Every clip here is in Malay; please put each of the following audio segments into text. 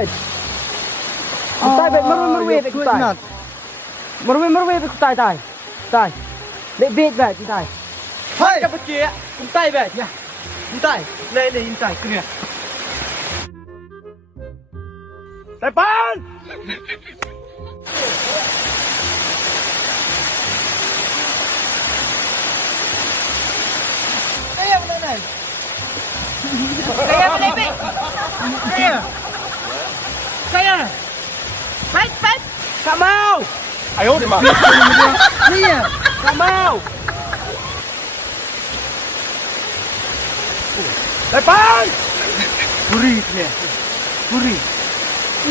bed. Tai bed merwe be tai. Merwe be tai. Tai. Để bed bed tai. Hai. Cái kia, tai bed nha. Tai. Lên để tai kia. Tai pan. Saya mana ni? Saya mana ni? Saya. Baik. Tak mau. Ayo dia mah. Ni ya. Tak mau. Depan. Puri ni. Puri.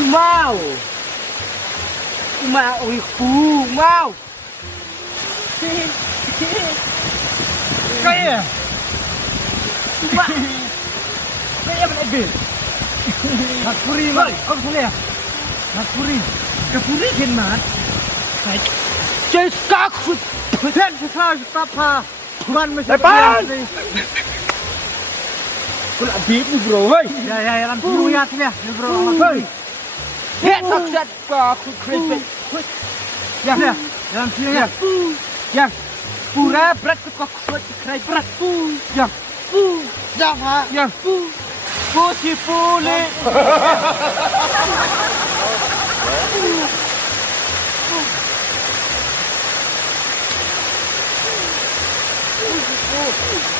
Mau. Oi, mau. Kaya. Kaya mana bil? Nak puri mat. Oh boleh ya. Nak puri. Ke puri kan mat. Baik. Just kak. Pen sekali papa. Bukan mesti. Depan. Kula beat ni bro, woi. Ya, lan puru ya sini ya, bro. Woi. Hit tak aku kritik. Ya, lan sini ya. Ya. Pura berat kok kuat krai berat. Ya. Ya, Pak. Ya. Putih pule. Oh.